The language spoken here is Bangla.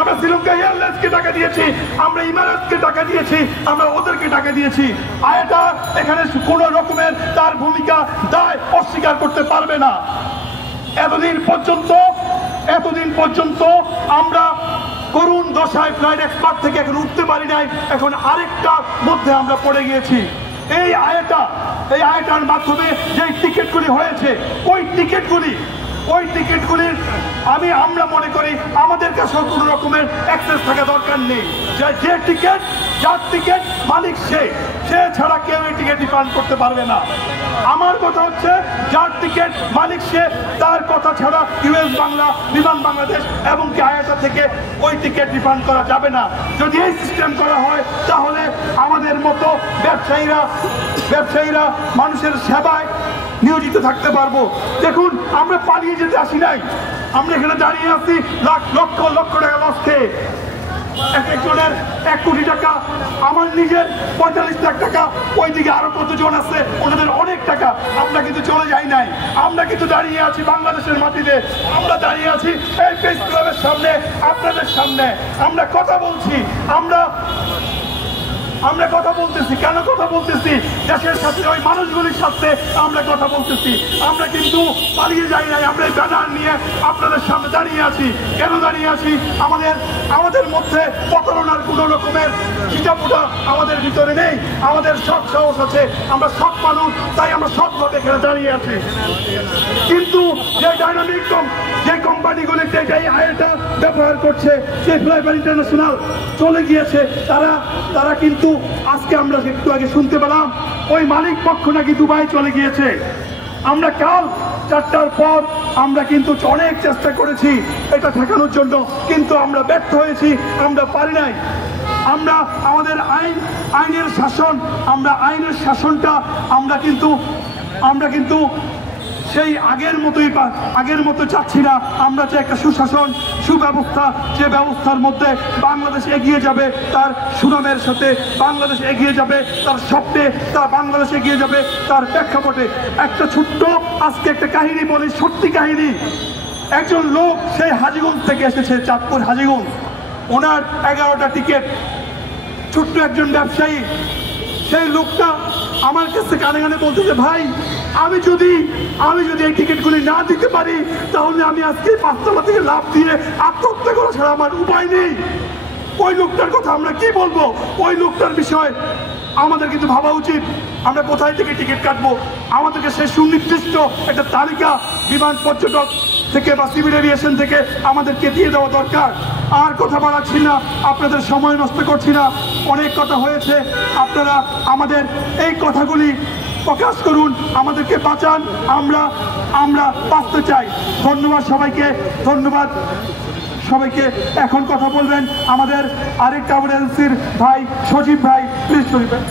আমরা শ্রীলঙ্কা এয়ারলাইন্সকে টাকা দিয়েছি, আমরা ইমারাতকে টাকা দিয়েছি, আমরা ওদেরকে টাকা দিয়েছি। আয়াটা এখানে কোন রকমের তার ভূমিকা দায় অস্বীকার করতে পারবে না। এতদিন পর্যন্ত আমরা করুণ দশায় ফ্লাইট এক্সপার্ট থেকে এখন উঠতে পারি নাই, এখন আরেকটা মধ্যে আমরা পড়ে গিয়েছি। এই আয়টার মাধ্যমে যে টিকিটগুলি হয়েছে, ওই টিকিটগুলির আমরা মনে করি আমাদের কাছে কোনো রকমের অ্যাক্সেস থাকা দরকার নেই। যার টিকিট মালিক সে ছাড়া কেউ এই টিকিট রিফান্ড করতে পারবে না। আমার কথা হচ্ছে, যার টিকিট মালিক সে, তার কথা ছাড়া ইউএস বাংলা, বিমান বাংলাদেশ এবং কি আয়াটা থেকে ওই টিকিট রিফান্ড করা যাবে না। যদি এই সিস্টেম করা হয় তাহলে আমাদের মতো ব্যবসায়ীরা মানুষের সেবায় নিয়োজিত থাকতে পারবো। দেখুন, আমরা পালিয়ে যেতে আসি নাই, আমরা এখানে দাঁড়িয়ে আছি লক্ষ টাকা লস খেয়ে। একজনের 1 কোটি টাকা, আমার নিজের 45 লাখ টাকা, ওইদিকে আরো কতজন আছে ওনাদের অনেক টাকা। আমরা কিন্তু চলে যাই নাই, আমরা কিন্তু দাঁড়িয়ে আছি বাংলাদেশের মাটিতে। আমরা দাঁড়িয়ে আছি এই প্রেস ক্লাবের সামনে, আপনাদের সামনে। আমরা কথা বলছি, আমরা কথা বলতেছি। কেন কথা বলতেছি? দেশের সাথে, ওই মানুষগুলির সাথে আমরা কথা বলতেছি। আমরা কিন্তু পালিয়ে যাই নাই, আমরা এই ব্যানার নিয়ে আপনাদের সামনে দাঁড়িয়ে আছি। কেন দাঁড়িয়ে আছি? আমাদের মধ্যে প্রতারণার কোনো রকমের চিটাপুটা আমাদের ভিতরে নেই। আমাদের সৎ সাহস আছে, আমরা সৎ মানুষ, তাই আমরা সৎভাবে এখানে দাঁড়িয়ে আছি। কিন্তু যে ডাইনামিক যে কোম্পানিগুলি যেই আয়টা ব্যবহার করছে, যে ফ্লাইবার ইন্টারন্যাশনাল চলে গিয়েছে, তারা কিন্তু আজকে আমরা একটু আগে শুনতে পেলাম ওই মালিক পক্ষ নাকি দুবাই চলে গিয়েছে। আমরা কাল 4টার পর আমরা কিন্তু অনেক চেষ্টা করেছি এটা ঠেকানোর জন্য, কিন্তু আমরা ব্যর্থ হয়েছি, আমরা পারি নাই। আমরা আমাদের আইনের শাসনটা আমরা কিন্তু সেই আগের মতো চাচ্ছি না। আমরা যে একটা সুশাসন, সুব্যবস্থা, যে ব্যবস্থার মধ্যে বাংলাদেশ এগিয়ে যাবে তার সুনামের সাথে, বাংলাদেশ এগিয়ে যাবে তার স্বপ্নে, বাংলাদেশ এগিয়ে যাবে তার প্রেক্ষাপটে। একটা ছোট্ট আজকে একটা কাহিনী বলি, সত্যি কাহিনী। একজন লোক সেই হাজীগঞ্জ থেকে এসেছে, চাঁদপুর হাজীগঞ্জ। ওনার 11টা টিকিট, ছোট্ট একজন ব্যবসায়ী। সেই লোকটা আমার কাছে কানে কানে বলতেছে, ভাই আমি যদি এই টিকিটগুলি না দিতে পারি তাহলে আমি আজকে 5তলা থেকে লাফ দিয়ে আত্মহত্যা করা ছাড়া আমার উপায় নেই। ওই লোকটার কথা আমরা কি বলবো? ওই লোকটার বিষয় আমাদের কিন্তু ভাবা উচিত। আমরা কোথায় থেকে টিকিট কাটবো? আমাদেরকে সেই সুনির্দিষ্ট একটা তালিকা বিমান পর্যটক থেকে বা সিভিল এভিয়েশন থেকে আমাদেরকে দিয়ে দেওয়া দরকার। আর কথা বাড়াচ্ছি না, আপনাদের সময় নষ্ট করছি না, অনেক কথা হয়েছে। আপনারা আমাদের এই কথাগুলি প্রকাশ করুন, আমাদেরকে বাঁচান, আমরা বাঁচতে চাই। ধন্যবাদ সবাইকে। এখন কথা বলবেন আমাদের আরেকটা এজেন্সির ভাই সজীব ভাই, প্লিজ সজীব ভাই।